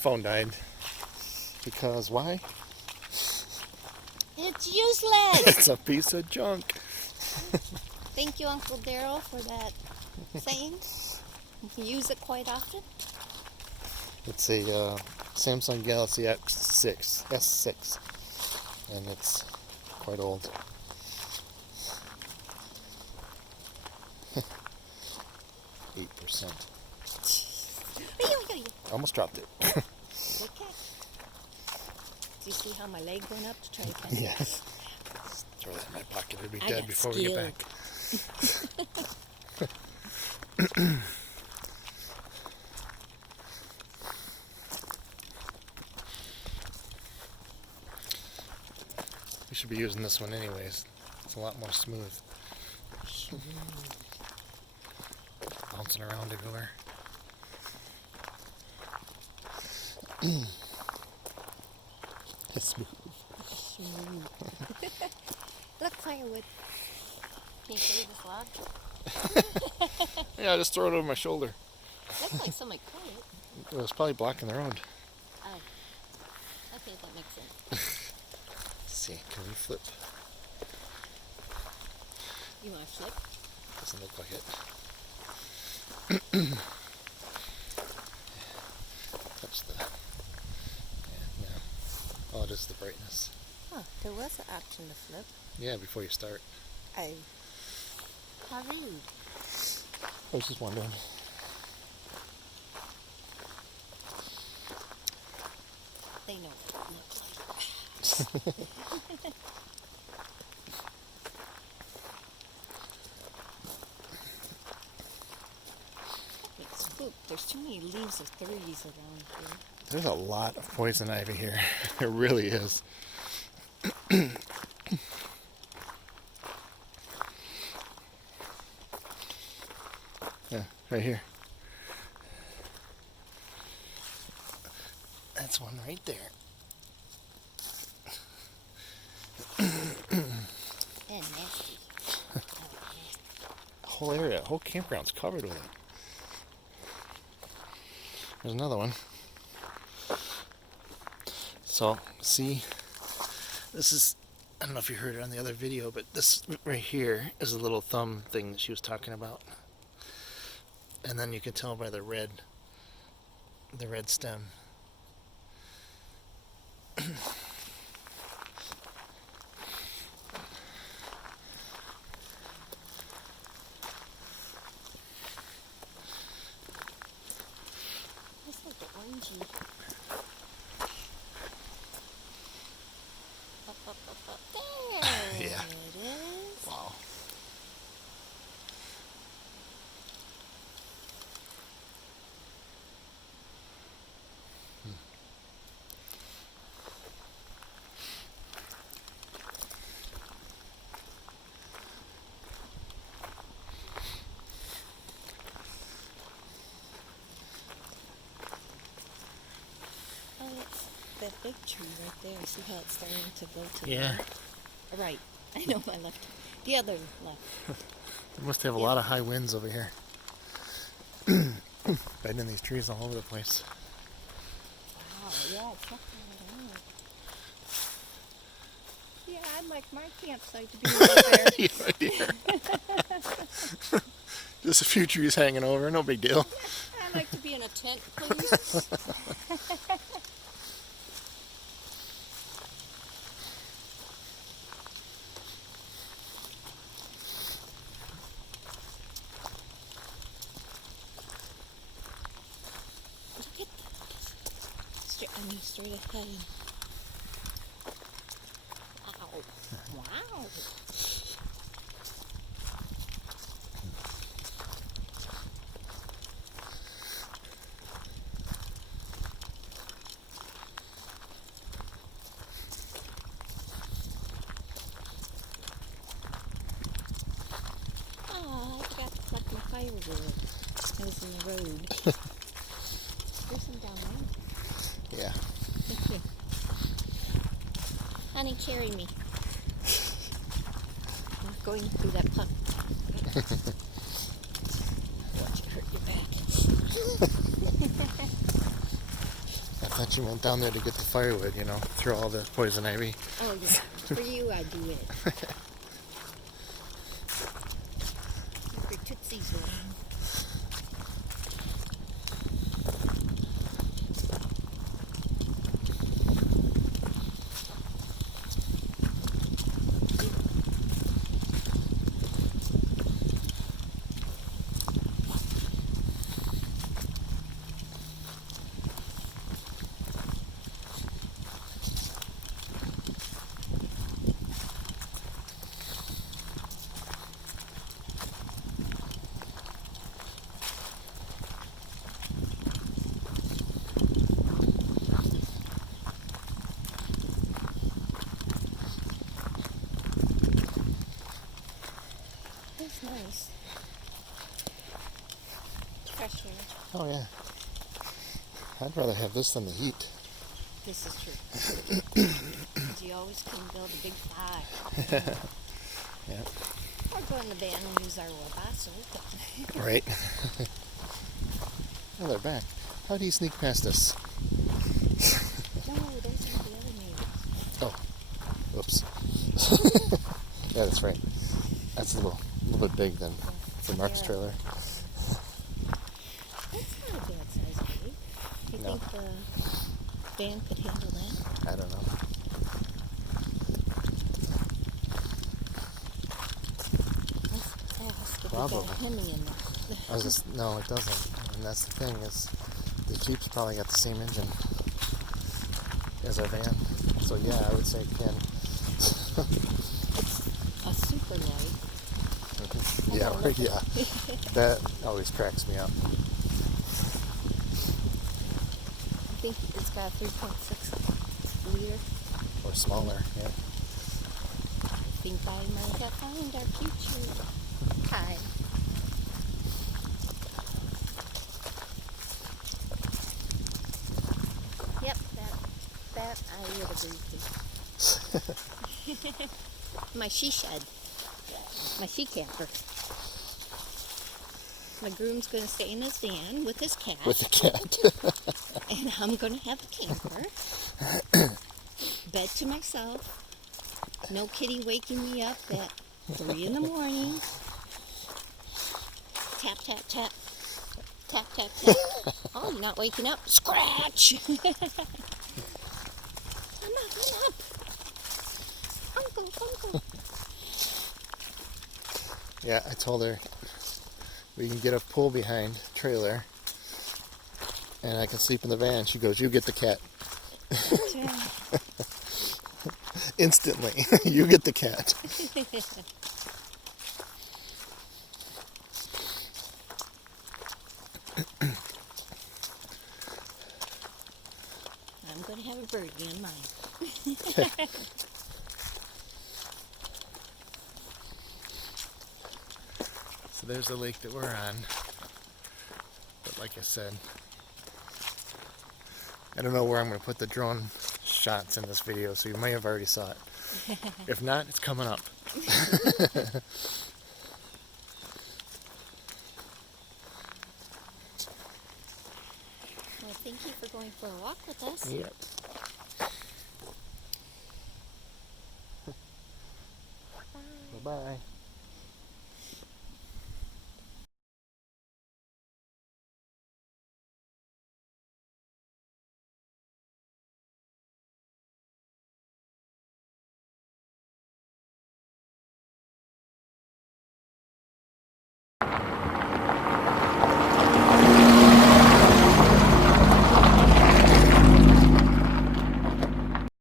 phone died. Because why? It's useless. It's a piece of junk. Thank you, Uncle Daryl, for that saying. You use it quite often. It's a Samsung Galaxy S6, and it's quite old. 8%. Almost dropped it. Good catch. Do you see how my leg went up to try to catch it? Yes. Throw that in my pocket. It'll be dead before we get back. We should be using this one anyways. It's a lot more smooth. Bouncing around everywhere. It's smooth. Look, firewood. Can you show this log? Yeah, just throw it over my shoulder. Looks like somebody cut it. It was probably blocking the road. Oh. Okay, that makes sense. Let's see, can we flip? You want to flip? Doesn't look like it. Touch the... Yeah, no. Oh, it is the brightness. Oh, there was an option to flip. Yeah, before you start. Oh. How rude. I was just wondering. They know what it looks like. There's too many leaves of 30s around here. There's a lot of poison ivy here. It really is. Yeah, right here. That's one right there. And nasty. Whole area, whole campground's covered with it. There's another one. So, see, this is, I don't know if you heard it on the other video, but this right here is a little thumb thing that she was talking about. And then you can tell by the red stem. That's like the orangey. Up. There Yeah. it is. Wow. Oh, it's that big tree right there. See how it's starting to go to the Yeah. left? Right. I know my left. The other left. We must have a lot of high winds over here. Bending these trees all over the place. Wow, yeah, it's not bad. Yeah, I'd like my campsite to be right there. Yeah, right here. Just a few trees hanging over, no big deal. I'd like to be in a tent, please. Look at that. Straight ahead. Wow. Wow. Oh, I forgot to collect my firewood. It was in the road. There's some down there. Yeah. Thank you. Honey, carry me. I'm going through that puck. Watch it hurt your back. I thought you went down there to get the firewood, you know, throw all the poison ivy. Oh, yeah. For you, I do it. Keep your tootsies rolling. That's nice. Fresh air. Oh, yeah. I'd rather have this than the heat. This is true. 'Cause you always can build a big fire. Yeah. Or go in the van and use our wabasso. Right. Oh, they're back. How do you sneak past us? No, those are the other neighbors. Oh. Oops. Yeah, that's right. That's a little bit big then for Mark's trailer. That's not a bad size cave. You No. think the van could handle that? I don't know. Let's ask if Probably. we got a Hemi in there. No, it doesn't. And that's the thing is, the Jeep's probably got the same engine as our van. So yeah, I would say it can. It's a super light. Yeah, right, yeah. That always cracks me up. I think it's got a 3.6 liter. Or smaller, yeah. I think I might have found our future. Hi. Yep, that I would agree to. My she shed. My she camper. My groom's going to stay in his van with his cat. With the cat. And I'm going to have a camper. Bed to myself. No kitty waking me up at 3 in the morning. Tap, tap, tap. Tap, tap, tap. Oh, you're not waking up. Scratch! I'm up. Uncle. Yeah, I told her we can get a pull behind trailer and I can sleep in the van. She goes, you get the cat. Instantly. You get the cat. I'm going to have a birdie on mine. So there's the lake that we're on. But like I said, I don't know where I'm going to put the drone shots in this video, so you may have already saw it. If not, it's coming up. Well, thank you for going for a walk with us. Yep. Bye-bye.